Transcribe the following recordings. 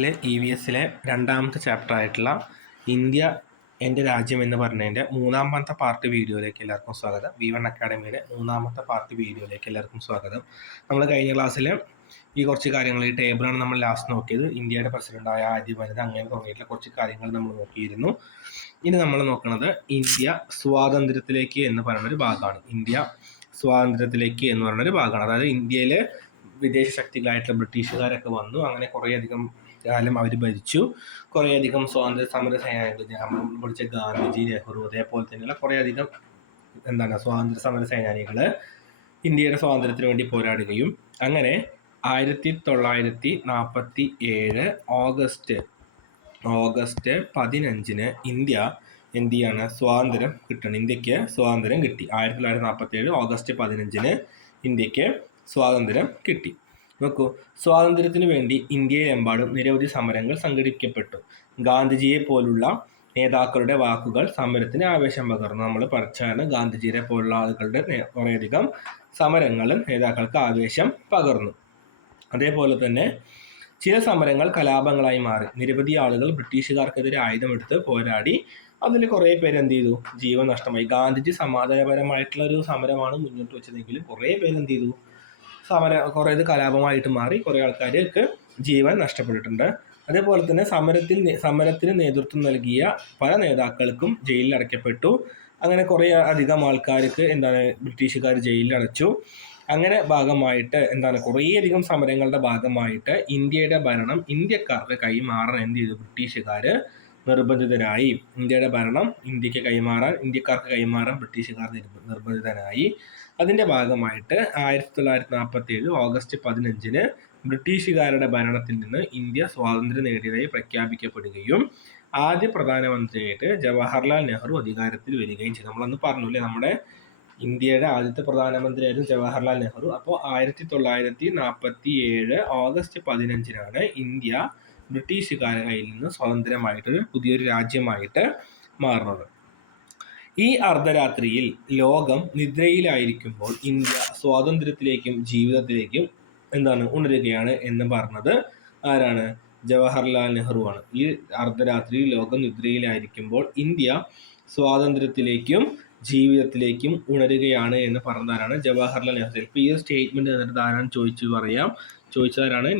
EVSലെ രണ്ടാമത്തെ ചാപ്റ്റർ ആയിട്ടുള്ള ഇന്ത്യ എൻ്റെ രാജ്യം എന്ന് പറഞ്ഞതിൻ്റെ മൂന്നാമത്തെ പാർട്ട് വീഡിയോയിലേക്ക് എല്ലാവർക്കും സ്വാഗതം. V1 അക്കാഡമിയുടെ മൂന്നാമത്തെ പാർട്ട് വീഡിയോയിലേക്ക് എല്ലാവർക്കും സ്വാഗതം. നമ്മൾ കഴിഞ്ഞ ക്ലാസ്സിൽ ഈ കുറച്ച് കാര്യങ്ങൾ, ഈ ടേബിളാണ് നമ്മൾ ലാസ്റ്റ് നോക്കിയത്. ഇന്ത്യയുടെ പ്രസിഡൻ്റായ ആദ്യ വനിത, അങ്ങനെ തുടങ്ങിയിട്ടുള്ള കുറച്ച് കാര്യങ്ങൾ നമ്മൾ നോക്കിയിരുന്നു. ഇനി നമ്മൾ നോക്കുന്നത് ഇന്ത്യ സ്വാതന്ത്ര്യത്തിലേക്ക് എന്ന് പറയുന്നൊരു ഭാഗമാണ്. ഇന്ത്യ സ്വാതന്ത്ര്യത്തിലേക്ക് എന്ന് പറയുന്നൊരു ഭാഗമാണ്. അതായത് ഇന്ത്യയിലെ വിദേശ ശക്തികളായിട്ടുള്ള ബ്രിട്ടീഷുകാരൊക്കെ വന്നു, അങ്ങനെ കുറേയധികം കാലം അവർ ഭരിച്ചു. കുറേയധികം സ്വാതന്ത്ര്യ സമര സേനാനികൾ, പഠിച്ച ഗാന്ധിജി, നെഹ്റു, അതേപോലെ തന്നെയുള്ള കുറേയധികം സ്വാതന്ത്ര്യ സമര സേനാനികൾ ഇന്ത്യയുടെ സ്വാതന്ത്ര്യത്തിന് വേണ്ടി പോരാടുകയും അങ്ങനെ 1947 ഓഗസ്റ്റ് 15 ഇന്ത്യ എന്ത് ചെയ്യാണ്, സ്വാതന്ത്ര്യം കിട്ടണം. ഇന്ത്യക്ക് സ്വാതന്ത്ര്യം കിട്ടി. 1947 ഓഗസ്റ്റ് 15 ഇന്ത്യക്ക് സ്വാതന്ത്ര്യം കിട്ടി. നോക്കൂ, സ്വാതന്ത്ര്യത്തിന് വേണ്ടി ഇന്ത്യയിലെമ്പാടും നിരവധി സമരങ്ങൾ സംഘടിപ്പിക്കപ്പെട്ടു. ഗാന്ധിജിയെ പോലുള്ള നേതാക്കളുടെ വാക്കുകൾ സമരത്തിന് ആവേശം പകർന്നു. നമ്മൾ പഠിച്ചാണ് ഗാന്ധിജിയെ പോലുള്ള ആളുകളുടെ കുറേയധികം സമരങ്ങളും നേതാക്കൾക്ക് ആവേശം പകർന്നു. അതേപോലെ തന്നെ ചില സമരങ്ങൾ കലാപങ്ങളായി മാറി. നിരവധി ആളുകൾ ബ്രിട്ടീഷുകാർക്കെതിരെ ആയുധമെടുത്ത് പോരാടി. അതിൽ കുറേ പേര് എന്ത് ചെയ്തു, ജീവൻ നഷ്ടമായി. ഗാന്ധിജി സമാധാനപരമായിട്ടുള്ള ഒരു സമരമാണ് മുന്നോട്ട് വെച്ചതെങ്കിലും കുറേ പേര് എന്ത് ചെയ്തു, കുറേ കലാപമായിട്ട് മാറി. കുറേ ആൾക്കാർക്ക് ജീവൻ നഷ്ടപ്പെട്ടിട്ടുണ്ട്. അതേപോലെ തന്നെ സമരത്തിന് നേതൃത്വം നൽകിയ പല നേതാക്കൾക്കും ജയിലിൽ അടയ്ക്കപ്പെട്ടു. അങ്ങനെ കുറേ അധികം ആൾക്കാർക്ക് ബ്രിട്ടീഷുകാർ ജയിലിൽ അടച്ചു. അങ്ങനെ ഭാഗമായിട്ട് കുറേയധികം സമരങ്ങളുടെ ഭാഗമായിട്ട് ഇന്ത്യയുടെ ഭരണം ഇന്ത്യക്കാർക്ക് കൈമാറാൻ എന്ത് ചെയ്തു, ബ്രിട്ടീഷുകാർ നിർബന്ധിതരായി. ഇന്ത്യയുടെ ഭരണം ഇന്ത്യക്കാർക്ക് കൈമാറാൻ ബ്രിട്ടീഷുകാർ നിർബന്ധിതരായി. അതിൻ്റെ ഭാഗമായിട്ട് 1947 ഓഗസ്റ്റ് 15 ബ്രിട്ടീഷുകാരുടെ ഭരണത്തിൽ നിന്ന് ഇന്ത്യ സ്വാതന്ത്ര്യം നേടിയതായി പ്രഖ്യാപിക്കപ്പെടുകയും ആദ്യ പ്രധാനമന്ത്രിയായിട്ട് ജവഹർലാൽ നെഹ്റു അധികാരത്തിൽ വരികയും ചെയ്തു. നമ്മളന്ന് പറഞ്ഞില്ലേ, നമ്മുടെ ഇന്ത്യയുടെ ആദ്യത്തെ പ്രധാനമന്ത്രിയായിരുന്നു ജവഹർലാൽ നെഹ്റു. അപ്പോൾ 1947 ഓഗസ്റ്റ് 15 ഇന്ത്യ ബ്രിട്ടീഷുകാരുടെ കയ്യിൽ നിന്ന് സ്വതന്ത്രമായിട്ടൊരു പുതിയൊരു രാജ്യമായിട്ട് മാറുന്നത്. ഈ അർദ്ധരാത്രിയിൽ ലോകം നിദ്രയിലായിരിക്കുമ്പോൾ ഇന്ത്യ സ്വാതന്ത്ര്യത്തിലേക്കും ജീവിതത്തിലേക്കും ഉണരുകയാണ് എന്ന് പറഞ്ഞത് ആരാണ്? ജവഹർലാൽ നെഹ്റു ആണ്. ഈ അർദ്ധരാത്രിയിൽ ലോകം നിദ്രയിലായിരിക്കുമ്പോൾ ഇന്ത്യ സ്വാതന്ത്ര്യത്തിലേക്കും ജീവിതത്തിലേക്കും ഉണരുകയാണ് എന്ന് പറഞ്ഞതാരാണ്? ജവഹർലാൽ നെഹ്റു. ഇപ്പോൾ ഈ സ്റ്റേറ്റ്മെന്റ് എന്നിട്ട് ആരാണ് ചോദിച്ചതാരാണ്?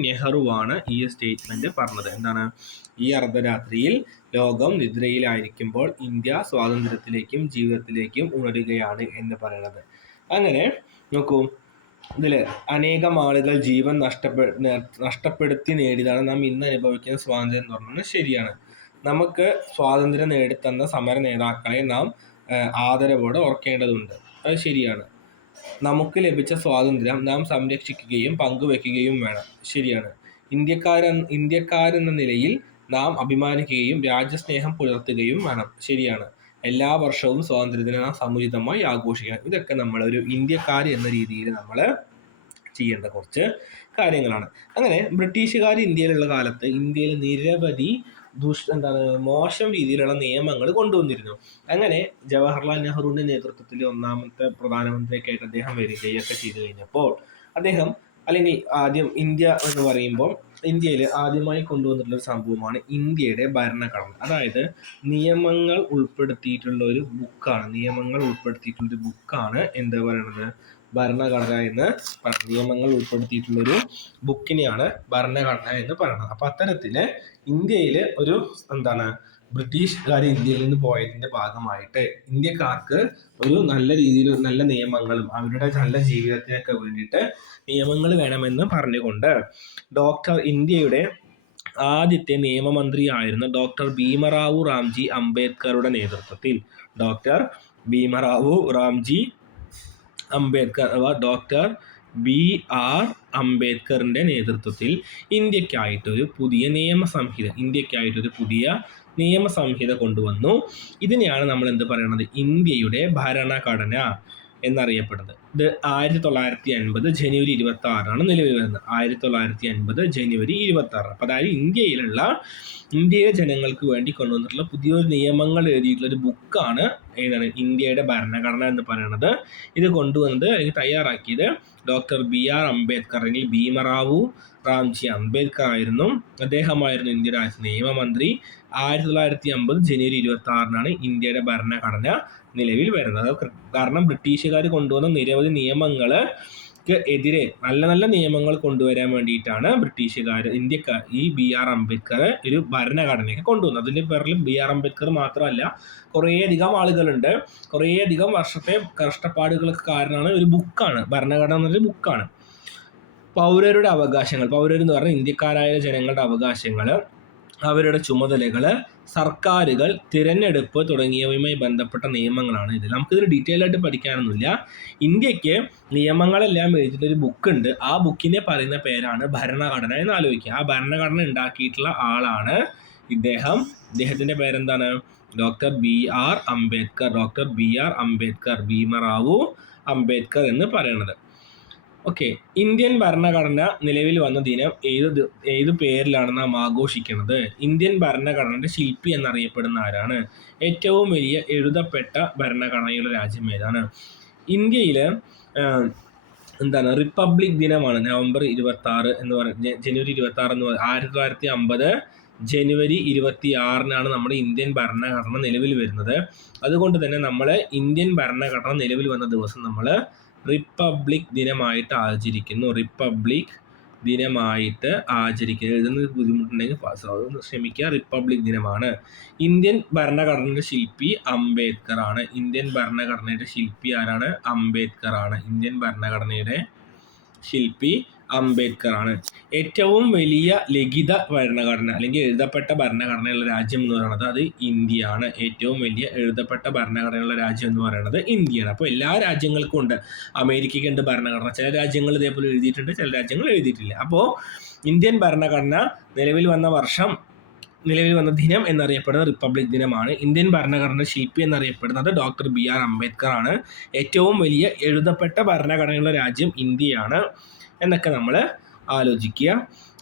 നെഹ്റുവാണ് ഈ സ്റ്റേറ്റ്മെന്റ് പറഞ്ഞത്. ഈ അർദ്ധരാത്രിയിൽ ലോകം നിദ്രയിലായിരിക്കുമ്പോൾ ഇന്ത്യ സ്വാതന്ത്ര്യത്തിലേക്കും ജീവിതത്തിലേക്കും ഉണരുകയാണ് എന്ന് പറയുന്നത്. അങ്ങനെ നോക്കൂ, ഇതിൽ അനേകം ആളുകൾ ജീവൻ നഷ്ടപ്പെടുത്തി നേടിയതാണ് നാം ഇന്ന് അനുഭവിക്കുന്ന സ്വാതന്ത്ര്യം എന്ന് പറഞ്ഞത് ശരിയാണ്. നമുക്ക് സ്വാതന്ത്ര്യം നേടിത്തന്ന സമര നേതാക്കളെ നാം ആദരവോടെ ഓർക്കേണ്ടതുണ്ട്. അത് ശരിയാണ്. നമുക്ക് ലഭിച്ച സ്വാതന്ത്ര്യം നാം സംരക്ഷിക്കുകയും പങ്കുവെക്കുകയും വേണം. ശരിയാണ്. ഇന്ത്യക്കാരെന്ന നിലയിൽ നാം അഭിമാനിക്കുകയും രാജ്യസ്നേഹം പുലർത്തുകയും വേണം. ശരിയാണ്. എല്ലാ വർഷവും സ്വാതന്ത്ര്യദിനം നാം സമുചിതമായി ആഘോഷിക്കണം. ഇതൊക്കെ നമ്മളൊരു ഇന്ത്യക്കാർ എന്ന രീതിയിൽ നമ്മൾ ചെയ്യേണ്ട കുറച്ച് കാര്യങ്ങളാണ്. അങ്ങനെ ബ്രിട്ടീഷുകാർ ഇന്ത്യയിലുള്ള കാലത്ത് ഇന്ത്യയിൽ നിരവധി മോശം രീതിയിലുള്ള നിയമങ്ങൾ കൊണ്ടുവന്നിരുന്നു. അങ്ങനെ ജവഹർലാൽ നെഹ്റുവിൻ്റെ നേതൃത്വത്തിൽ ഒന്നാമത്തെ പ്രധാനമന്ത്രിയൊക്കെയായിട്ട് അദ്ദേഹം വരികയൊക്കെ ചെയ്തു കഴിഞ്ഞപ്പോൾ ആദ്യം ഇന്ത്യ എന്ന് പറയുമ്പോൾ ഇന്ത്യയിൽ ആദ്യമായി കൊണ്ടുവന്നിട്ടുള്ളൊരു സംഭവമാണ് ഇന്ത്യയുടെ ഭരണഘടന. അതായത് നിയമങ്ങൾ ഉൾപ്പെടുത്തിയിട്ടുള്ള ഒരു ബുക്കാണ് എന്താ പറയുന്നത്, ഭരണഘടന എന്ന് പറയുന്നത്. നിയമങ്ങൾ ഉൾപ്പെടുത്തിയിട്ടുള്ളൊരു ബുക്കിനെയാണ് ഭരണഘടന എന്ന് പറയുന്നത്. അപ്പം അത്തരത്തില് ഇന്ത്യയിൽ ഒരു ബ്രിട്ടീഷുകാർ ഇന്ത്യയിൽ നിന്ന് പോയതിന്റെ ഭാഗമായിട്ട് ഇന്ത്യക്കാർക്ക് ഒരു നല്ല രീതിയിൽ നല്ല നിയമങ്ങളും അവരുടെ നല്ല ജീവിതത്തിനൊക്കെ വേണ്ടിയിട്ട് നിയമങ്ങൾ വേണമെന്ന് പറഞ്ഞുകൊണ്ട് ഇന്ത്യയുടെ ആദ്യത്തെ നിയമമന്ത്രിയായിരുന്ന ഡോക്ടർ ഭീമറാവു റാംജി അംബേദ്കറുടെ നേതൃത്വത്തിൽ ഡോക്ടർ BR അംബേദ്കറിന്റെ നേതൃത്വത്തിൽ ഇന്ത്യക്കായിട്ടൊരു പുതിയ നിയമസംഹിത കൊണ്ടുവന്നു. ഇതിനെയാണ് നമ്മൾ എന്ത് പറയുന്നത്, ഇന്ത്യയുടെ ഭരണഘടന എന്നറിയപ്പെടുന്നത്. ഇത് 1950 ജനുവരി 26 നിലവിൽ വരുന്നത്. 1950 ജനുവരി 26. അപ്പോൾ അതായത് ഇന്ത്യയിലെ ജനങ്ങൾക്ക് വേണ്ടി കൊണ്ടുവന്നിട്ടുള്ള പുതിയൊരു നിയമങ്ങൾ എഴുതിയിട്ടുള്ള ഒരു ബുക്കാണ് ഏതാണ് ഇന്ത്യയുടെ ഭരണഘടന എന്ന് പറയുന്നത്. ഇത് കൊണ്ടുവന്നത് അല്ലെങ്കിൽ തയ്യാറാക്കിയത് ഡോക്ടർ BR അംബേദ്കർ അല്ലെങ്കിൽ ഭീമറാവു റാംജി അംബേദ്കർ ആയിരുന്നു. അദ്ദേഹമായിരുന്നു ഇന്ത്യയുടെ ആദ്യത്തെ നിയമമന്ത്രി. 1950 ജനുവരി 26 ഇന്ത്യയുടെ ഭരണഘടന നിലവിൽ വരുന്നത്. കാരണം ബ്രിട്ടീഷുകാർ കൊണ്ടുവന്ന നിരവധി നിയമങ്ങൾക്ക് എതിരെ നല്ല നല്ല നിയമങ്ങൾ കൊണ്ടുവരാൻ വേണ്ടിയിട്ടാണ് ബ്രിട്ടീഷുകാർ ഈ BR അംബേദ്കർ ഒരു ഭരണഘടനയൊക്കെ കൊണ്ടുവന്നത്. അതിൻ്റെ പേരിൽ BR അംബേദ്കർ മാത്രമല്ല, കുറേയധികം ആളുകളുണ്ട്. കുറേയധികം വർഷത്തെ കഷ്ടപ്പാടുകൾക്ക് കാരണമാണ് ഒരു ബുക്കാണ് ഭരണഘടന എന്നൊരു ബുക്കാണ്. പൗരരുടെ അവകാശങ്ങൾ, പൗരരെന്ന് പറഞ്ഞാൽ ഇന്ത്യക്കാരായ ജനങ്ങളുടെ അവകാശങ്ങൾ, അവരുടെ ചുമതലകൾ, സർക്കാരുകൾ, തിരഞ്ഞെടുപ്പ് തുടങ്ങിയവയുമായി ബന്ധപ്പെട്ട നിയമങ്ങളാണ് ഇത്. നമുക്കിതിൽ ഡീറ്റെയിൽ ആയിട്ട് പഠിക്കാനൊന്നുമില്ല. ഇന്ത്യക്ക് നിയമങ്ങളെല്ലാം എഴുതിയിട്ടൊരു ബുക്കുണ്ട്. ആ ബുക്കിനെ പറയുന്ന പേരാണ് ഭരണഘടന എന്ന് ആലോചിക്കുക. ആ ഭരണഘടന ഉണ്ടാക്കിയിട്ടുള്ള ആളാണ് ഇദ്ദേഹത്തിൻ്റെ പേരെന്താണ്? Doctor BR Ambedkar. Doctor BR Ambedkar, Bhimrao Ambedkar എന്ന് പറയുന്നത്. ഓക്കെ, ഇന്ത്യൻ ഭരണഘടന നിലവിൽ വന്ന ദിനം ഏത് പേരിലാണ് നാം ആഘോഷിക്കുന്നത്? ഇന്ത്യൻ ഭരണഘടനയുടെ ശില്പി എന്നറിയപ്പെടുന്ന ആരാണ്? ഏറ്റവും വലിയ എഴുതപ്പെട്ട ഭരണഘടനയുള്ള രാജ്യം ഏതാണ്? ഇന്ത്യയിൽ റിപ്പബ്ലിക് ദിനമാണ് നവംബർ 26 എന്ന് പറയുന്നത്. ജനുവരി 26 എന്ന് പറയുന്നത് 1950 ജനുവരി 26 നമ്മുടെ ഇന്ത്യൻ ഭരണഘടന നിലവിൽ വരുന്നത്. അതുകൊണ്ട് തന്നെ നമ്മൾ ഇന്ത്യൻ ഭരണഘടന നിലവിൽ വന്ന ദിവസം നമ്മൾ റിപ്പബ്ലിക് ദിനമായിട്ട് ആചരിക്കുന്നു. റിപ്പബ്ലിക് ദിനമായിട്ട് ആചരിക്കുന്നത്. എഴുതുന്ന ബുദ്ധിമുട്ടുണ്ടെങ്കിൽ ക്ഷമിക്കുക. റിപ്പബ്ലിക് ദിനമാണ്. ഇന്ത്യൻ ഭരണഘടനയുടെ ശില്പി അംബേദ്കർ ആണ്. ഇന്ത്യൻ ഭരണഘടനയുടെ ശില്പി ആരാണ്? അംബേദ്കർ ആണ്. ഇന്ത്യൻ ഭരണഘടനയുടെ ശില്പി അംബേദ്കർ ആണ്. ഏറ്റവും വലിയ ലിഖിത ഭരണഘടന അല്ലെങ്കിൽ എഴുതപ്പെട്ട ഭരണഘടനയുള്ള രാജ്യം എന്ന് പറയുന്നത് അത് ഇന്ത്യയാണ്. ഏറ്റവും വലിയ എഴുതപ്പെട്ട ഭരണഘടനയുള്ള രാജ്യം എന്ന് പറയുന്നത് ഇന്ത്യയാണ്. അപ്പോൾ എല്ലാ രാജ്യങ്ങൾക്കും ഉണ്ട്. അമേരിക്കയ്ക്ക് ഉണ്ട് ഭരണഘടന. ചില രാജ്യങ്ങൾ ഇതേപോലെ എഴുതിയിട്ടുണ്ട്, ചില രാജ്യങ്ങൾ എഴുതിയിട്ടില്ല. അപ്പോൾ ഇന്ത്യൻ ഭരണഘടന നിലവിൽ വന്ന ദിനം എന്നറിയപ്പെടുന്നത് റിപ്പബ്ലിക് ദിനമാണ്. ഇന്ത്യൻ ഭരണഘടന ശില്പി എന്നറിയപ്പെടുന്നത് ഡോക്ടർ BR അംബേദ്കർ ആണ്. ഏറ്റവും വലിയ എഴുതപ്പെട്ട ഭരണഘടനയുള്ള രാജ്യം ഇന്ത്യയാണ് എന്നൊക്കെ നമ്മൾ ആലോചിക്കുക.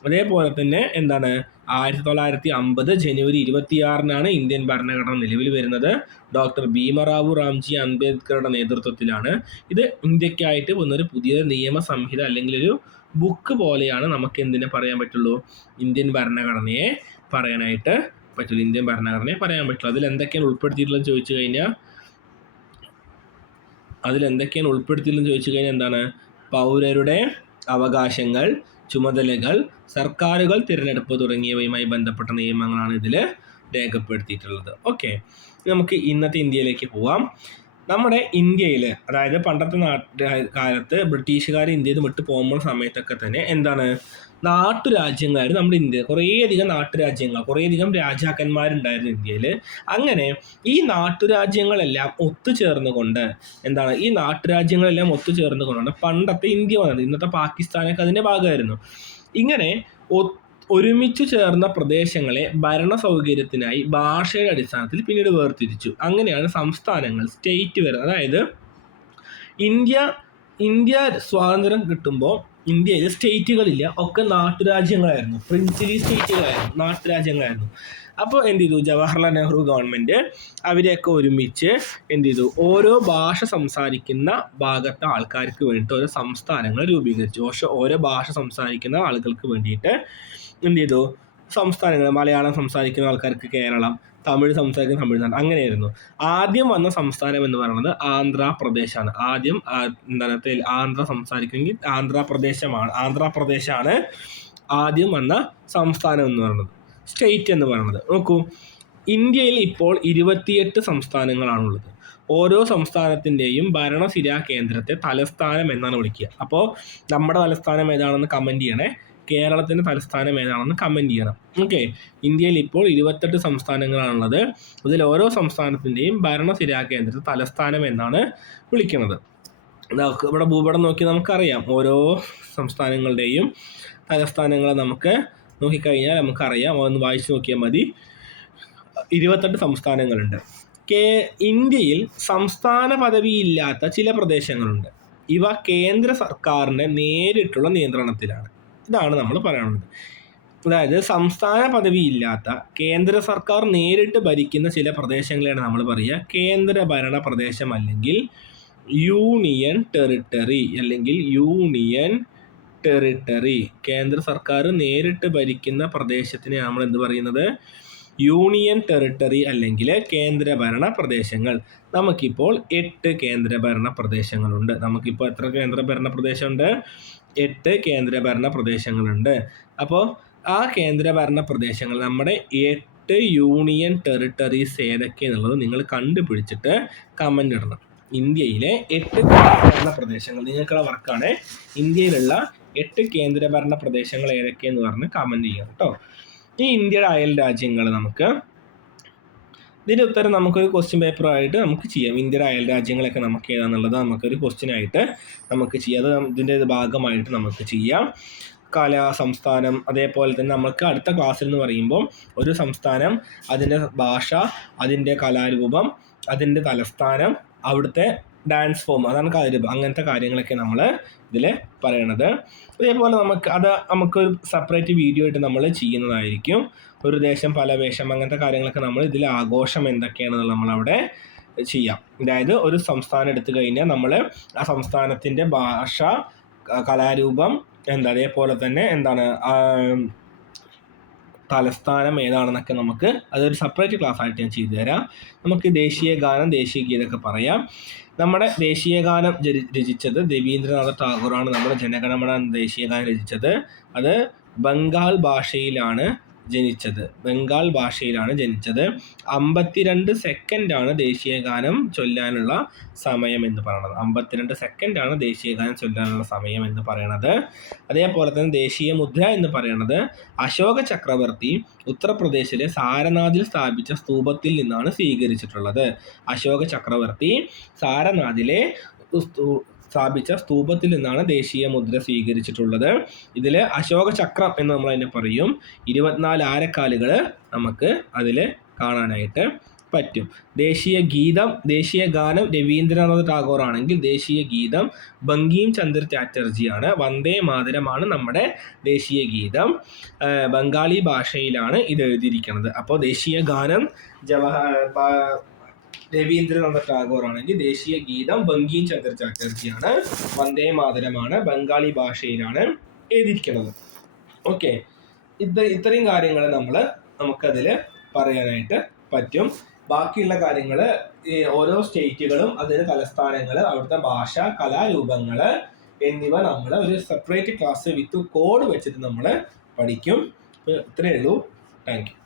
അതേപോലെ തന്നെ 1950 ജനുവരി 26 ഇന്ത്യൻ ഭരണഘടന നിലവിൽ വരുന്നത്. ഡോക്ടർ ഭീമറാവു റാംജി അംബേദ്കറുടെ നേതൃത്വത്തിലാണ്. ഇത് ഇന്ത്യക്കായിട്ട് വന്നൊരു പുതിയ നിയമസംഹിത അല്ലെങ്കിൽ ഒരു ബുക്ക് പോലെയാണ്. നമുക്ക് എന്തിനെ പറയാൻ പറ്റുള്ളൂ? ഇന്ത്യൻ ഭരണഘടനയെ പറയാനായിട്ട് പറ്റുള്ളൂ. ഇന്ത്യൻ ഭരണഘടനയെ പറയാൻ പറ്റുള്ളൂ. അതിലെന്തൊക്കെയാണ് ഉൾപ്പെടുത്തിയിട്ടുള്ളതെന്ന് ചോദിച്ചു കഴിഞ്ഞാൽ എന്താണ്? പൗരരുടെ അവകാശങ്ങൾ, ചുമതലകൾ, സർക്കാരുകൾ, തിരഞ്ഞെടുപ്പ് തുടങ്ങിയവയുമായി ബന്ധപ്പെട്ട നിയമങ്ങളാണ് ഇതിൽ രേഖപ്പെടുത്തിയിട്ടുള്ളത്. ഓക്കെ, നമുക്ക് ഇന്നത്തെ ഇന്ത്യയിലേക്ക് പോവാം. നമ്മുടെ ഇന്ത്യയിൽ, അതായത് പണ്ടത്തെ കാലത്ത് ബ്രിട്ടീഷുകാർ ഇന്ത്യയിൽ നിന്ന് വിട്ടു പോകുമ്പോൾ സമയത്തൊക്കെ തന്നെ നാട്ടുരാജ്യങ്ങളായിരുന്നു നമ്മുടെ ഇന്ത്യ. കുറേയധികം നാട്ടുരാജ്യങ്ങൾ, കുറേയധികം രാജാക്കന്മാരുണ്ടായിരുന്നു ഇന്ത്യയിൽ. അങ്ങനെ ഈ നാട്ടുരാജ്യങ്ങളെല്ലാം ഒത്തുചേർന്നുകൊണ്ടാണ് പണ്ടത്തെ ഇന്ത്യ വന്നത്. ഇന്നത്തെ പാകിസ്ഥാനൊക്കെ അതിൻ്റെ ഭാഗമായിരുന്നു. ഇങ്ങനെ ഒരുമിച്ച് ചേർന്ന പ്രദേശങ്ങളെ ഭരണ സൗകര്യത്തിനായി ഭാഷയുടെ അടിസ്ഥാനത്തിൽ പിന്നീട് വേർതിരിച്ചു. അങ്ങനെയാണ് സംസ്ഥാനങ്ങൾ, സ്റ്റേറ്റ് വരുന്നത്. അതായത് ഇന്ത്യ സ്വാതന്ത്ര്യം കിട്ടുമ്പോൾ ഇന്ത്യയിൽ സ്റ്റേറ്റുകളില്ല, ഒക്കെ നാട്ടുരാജ്യങ്ങളായിരുന്നു. പ്രിൻസിലി സ്റ്റേറ്റുകളായിരുന്നു, നാട്ടുരാജ്യങ്ങളായിരുന്നു. അപ്പോൾ എന്ത് ചെയ്തു? ജവഹർലാൽ നെഹ്റു ഗവൺമെൻറ് അവരെയൊക്കെ ഒരുമിച്ച് എന്ത് ചെയ്തു? ഓരോ ഭാഷ സംസാരിക്കുന്ന ഭാഗത്തെ ആൾക്കാർക്ക് വേണ്ടിയിട്ട് ഓരോ സംസ്ഥാനങ്ങൾ രൂപീകരിച്ചു. ഓരോ ഭാഷ സംസാരിക്കുന്ന ആളുകൾക്ക് വേണ്ടിയിട്ട് എന്ത് ചെയ്തു? സംസ്ഥാനങ്ങൾ. മലയാളം സംസാരിക്കുന്ന ആൾക്കാർക്ക് കേരളം, തമിഴ് സംസാരിക്കുന്ന തമിഴ്നാട്, അങ്ങനെയായിരുന്നു. ആദ്യം വന്ന സംസ്ഥാനം എന്ന് പറയുന്നത് ആന്ധ്രാപ്രദേശാണ്. ആന്ധ്ര സംസാരിക്കുമെങ്കിൽ ആന്ധ്രാപ്രദേശാണ് ആദ്യം വന്ന സംസ്ഥാനം എന്ന് പറയുന്നത്, സ്റ്റേറ്റ് എന്ന് പറയുന്നത്. നോക്കൂ, ഇന്ത്യയിൽ ഇപ്പോൾ 28 സംസ്ഥാനങ്ങളാണുള്ളത്. ഓരോ സംസ്ഥാനത്തിൻ്റെയും ഭരണസിരാ കേന്ദ്രത്തെ തലസ്ഥാനം എന്നാണ് വിളിക്കുക. അപ്പോൾ നമ്മുടെ തലസ്ഥാനം ഏതാണെന്ന് കമൻറ്റ് ചെയ്യണേ. കേരളത്തിൻ്റെ തലസ്ഥാനം ഏതാണെന്ന് കമൻറ്റ് ചെയ്യണം. ഓക്കെ, ഇന്ത്യയിൽ ഇപ്പോൾ 28 സംസ്ഥാനങ്ങളാണുള്ളത്. ഇതിൽ ഓരോ സംസ്ഥാനത്തിൻ്റെയും ഭരണസിരാ കേന്ദ്രത്തെ തലസ്ഥാനം എന്നാണ് വിളിക്കുന്നത്. ഇവിടെ ഭൂപടം നോക്കി നമുക്കറിയാം ഓരോ സംസ്ഥാനങ്ങളുടെയും തലസ്ഥാനങ്ങളെ നമുക്ക് നോക്കിക്കഴിഞ്ഞാൽ നമുക്കറിയാം. അതൊന്ന് വായിച്ചു നോക്കിയാൽ മതി. 28 സംസ്ഥാനങ്ങളുണ്ട്. ഇന്ത്യയിൽ സംസ്ഥാന പദവിയില്ലാത്ത ചില പ്രദേശങ്ങളുണ്ട്. ഇവ കേന്ദ്ര സർക്കാരിൻ്റെ നേരിട്ടുള്ള നിയന്ത്രണത്തിലാണ്. ഇതാണ് നമ്മൾ പറയുന്നത്. അതായത് സംസ്ഥാന പദവി ഇല്ലാത്ത കേന്ദ്ര സർക്കാർ നേരിട്ട് ഭരിക്കുന്ന ചില പ്രദേശങ്ങളെയാണ് നമ്മൾ പറയുക കേന്ദ്ര ഭരണ പ്രദേശം അല്ലെങ്കിൽ യൂണിയൻ ടെറിട്ടറി അല്ലെങ്കിൽ യൂണിയൻ ടെറിട്ടറി. കേന്ദ്ര സർക്കാർ നേരിട്ട് ഭരിക്കുന്ന പ്രദേശത്തിനെ നമ്മൾ എന്ത് പറയുന്നത്? യൂണിയൻ ടെറിട്ടറി അല്ലെങ്കിൽ കേന്ദ്രഭരണ പ്രദേശങ്ങൾ. നമുക്കിപ്പോൾ 8 കേന്ദ്രഭരണ പ്രദേശങ്ങളുണ്ട്. നമുക്കിപ്പോൾ എത്ര കേന്ദ്രഭരണ പ്രദേശമുണ്ട്? 8 കേന്ദ്രഭരണ പ്രദേശങ്ങളുണ്ട്. അപ്പോൾ ആ കേന്ദ്രഭരണ പ്രദേശങ്ങൾ നമ്മുടെ 8 യൂണിയൻ ടെറിട്ടറീസ് ഏതൊക്കെ എന്നുള്ളത് നിങ്ങൾ കണ്ടുപിടിച്ചിട്ട് കമൻ്റ് ഇടണം. ഇന്ത്യയിലെ 8 കേന്ദ്രഭരണ പ്രദേശങ്ങൾ നിങ്ങൾക്കുള്ള വർക്കാണ്. ഇന്ത്യയിലുള്ള 8 കേന്ദ്രഭരണ പ്രദേശങ്ങൾ ഏതൊക്കെയെന്ന് പറഞ്ഞ് കമൻറ്റ് ചെയ്യാം കേട്ടോ. ഈ ഇന്ത്യയുടെ അയൽ രാജ്യങ്ങൾ നമുക്ക് ഇതിൻ്റെ ഉത്തരം നമുക്കൊരു ക്വസ്റ്റ്യൻ പേപ്പറായിട്ട് നമുക്ക് ചെയ്യാം. ഇന്ത്യയുടെ അയൽ രാജ്യങ്ങളൊക്കെ നമുക്ക് ഏതാണെന്നുള്ളത് നമുക്കൊരു ക്വസ്റ്റ്യൻ ആയിട്ട് നമുക്ക് ചെയ്യാം. അത് ഇതിൻ്റെ ഭാഗമായിട്ട് നമുക്ക് ചെയ്യാം. കല, സംസ്ഥാനം, അതേപോലെ തന്നെ നമുക്ക് അടുത്ത ക്ലാസ്സിൽ എന്ന് പറയുമ്പോൾ ഒരു സംസ്ഥാനം, അതിൻ്റെ ഭാഷ, അതിൻ്റെ കലാരൂപം, അതിൻ്റെ തലസ്ഥാനം, അവിടുത്തെ ഡാൻസ് ഫോം, അതാണ് കലാരൂപം, അങ്ങനത്തെ കാര്യങ്ങളൊക്കെ നമ്മൾ ഇതിൽ പറയണത്. അതേപോലെ നമുക്കൊരു സെപ്പറേറ്റ് വീഡിയോ ആയിട്ട് നമ്മൾ ചെയ്യുന്നതായിരിക്കും. ഒരു ദേശം പല വേഷം, അങ്ങനത്തെ കാര്യങ്ങളൊക്കെ നമ്മൾ ഇതിൽ ആഘോഷം എന്തൊക്കെയാണെന്നുള്ള നമ്മളവിടെ ചെയ്യാം. അതായത് ഒരു സംസ്ഥാനം എടുത്തു കഴിഞ്ഞാൽ നമ്മൾ ആ സംസ്ഥാനത്തിൻ്റെ ഭാഷ, കലാരൂപം അതേപോലെ തന്നെ തലസ്ഥാനം ഏതാണെന്നൊക്കെ നമുക്ക് അതൊരു സെപ്പറേറ്റ് ക്ലാസ് ആയിട്ട് ഞാൻ ചെയ്തു തരാം. നമുക്ക് ദേശീയ ഗാനം, ദേശീയ ഗീതമൊക്കെ പറയാം. നമ്മുടെ ദേശീയ ഗാനം രചിച്ചത് രവീന്ദ്രനാഥ ടാഗോറാണ്. നമ്മുടെ ജനഗണമന ദേശീയ ഗാനം രചിച്ചത്. അത് ബംഗാൾ ഭാഷയിലാണ് ജനിച്ചത്. 52 സെക്കൻഡാണ് ദേശീയ ഗാനം ചൊല്ലാനുള്ള സമയം എന്ന് പറയുന്നത്. 52 സെക്കൻഡാണ് ദേശീയ ഗാനം ചൊല്ലാനുള്ള സമയം എന്ന് പറയുന്നത്. അതേപോലെ തന്നെ ദേശീയ മുദ്ര എന്ന് പറയുന്നത് അശോക ചക്രവർത്തി ഉത്തർപ്രദേശിലെ സാരനാഥിൽ സ്ഥാപിച്ച സ്തൂപത്തിൽ നിന്നാണ് സ്വീകരിച്ചിട്ടുള്ളത്. അശോക ചക്രവർത്തി സാരനാഥിലെ സ്ഥാപിച്ച സ്തൂപത്തിൽ നിന്നാണ് ദേശീയ മുദ്ര സ്വീകരിച്ചിട്ടുള്ളത്. ഇതിൽ അശോക ചക്രം എന്ന് നമ്മൾ അതിനെ പറയും. 24 ആരക്കാലുകൾ നമുക്ക് അതിൽ കാണാനായിട്ട് പറ്റും. ദേശീയ ഗാനം രവീന്ദ്രനാഥ ടാഗോർ ആണെങ്കിൽ ദേശീയ ഗീതം ബങ്കിം ചന്ദ്ര ചാറ്റർജിയാണ്. വന്ദേ മാതരമാണ് നമ്മുടെ ദേശീയ ഗീതം. ബംഗാളി ഭാഷയിലാണ് ഇത് എഴുതിയിരിക്കുന്നത്. അപ്പോൾ ദേശീയ ഗാനം രവീന്ദ്രനാഥ ടാഗോർ ആണെങ്കിൽ ദേശീയ ഗീതം ബങ്കിം ചന്ദ്ര ചാറ്റർജിയാണ്. വന്ദേ മാതരമാണ് ബംഗാളി ഭാഷയിലാണ് എഴുതിയിരിക്കുന്നത്. ഓക്കെ, ഇത്രയും കാര്യങ്ങൾ നമുക്കതിൽ പറയാനായിട്ട് പറ്റും. ബാക്കിയുള്ള കാര്യങ്ങൾ ഓരോ സ്റ്റേറ്റുകളും അതിന് തലസ്ഥാനങ്ങൾ, അവിടുത്തെ ഭാഷ, കലാരൂപങ്ങൾ എന്നിവ നമ്മൾ ഒരു സെപ്പറേറ്റ് ക്ലാസ് വിത്ത് കോഡ് വെച്ചിട്ട് നമ്മൾ പഠിക്കും. ഇത്രയേ ഉള്ളൂ. Thank you.